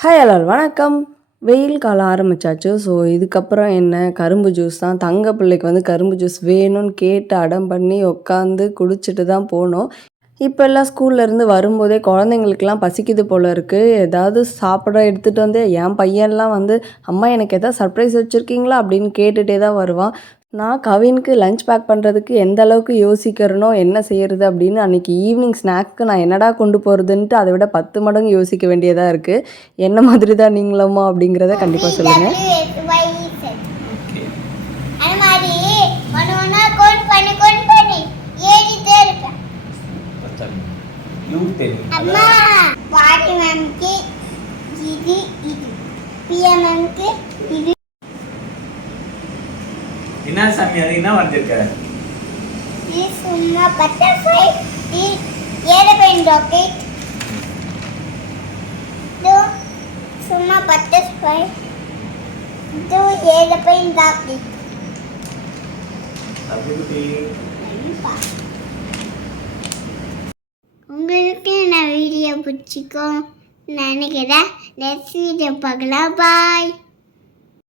Hi எல்லால் வணக்கம். வெயில் காலம் ஆரம்பிச்சாச்சு. ஸோ இதுக்கப்புறம் என்ன கரும்பு ஜூஸ் தான். தங்க பிள்ளைக்கு வந்து கரும்பு ஜூஸ் வேணும்னு கேட்டு அடம் பண்ணி உட்காந்து குடிச்சிட்டு தான் போனோம். இப்போல்லாம் ஸ்கூல்லேருந்து வரும்போதே குழந்தைங்களுக்குலாம் பசிக்குது போல இருக்குது. ஏதாவது சாப்பிட எடுத்துகிட்டு வந்து என் பையன்லாம் வந்து அம்மா எனக்கு எதாவது சர்ப்ரைஸ் வச்சுருக்கீங்களா அப்படின்னு கேட்டுகிட்டே தான் வருவான். நான் கவினுக்கு லஞ்ச் பேக் பண்ணுறதுக்கு எந்த அளவுக்கு யோசிக்கிறனோ என்ன செய்கிறது அப்படின்னு அன்றைக்கி ஈவினிங் ஸ்நாக்ஸ்க்கு நான் என்னடா கொண்டு போகிறதுன்ட்டு அதை விட 10 மடங்கு யோசிக்க வேண்டியதாக இருக்குது. என்ன மாதிரி தான் நீங்களுமா அப்படிங்கிறத கண்டிப்பாக சொல்லுங்கள். என்ன சாமி அது என்ன வந்திருக்க? இது சும்மா பட்டர்ஃப்ளை, இது ஏரோப்ளேன் ராக்கெட். இது சும்மா பட்டர்ஃப்ளை, இது ஏரோப்ளேன் ராக்கெட். அப்படியே உங்களுக்கு இந்த வீடியோ பிடிச்சிக்கும் நினைக்கிறேன். நெக்ஸ்ட் வீடியோ பார்க்கலாம். பாய்.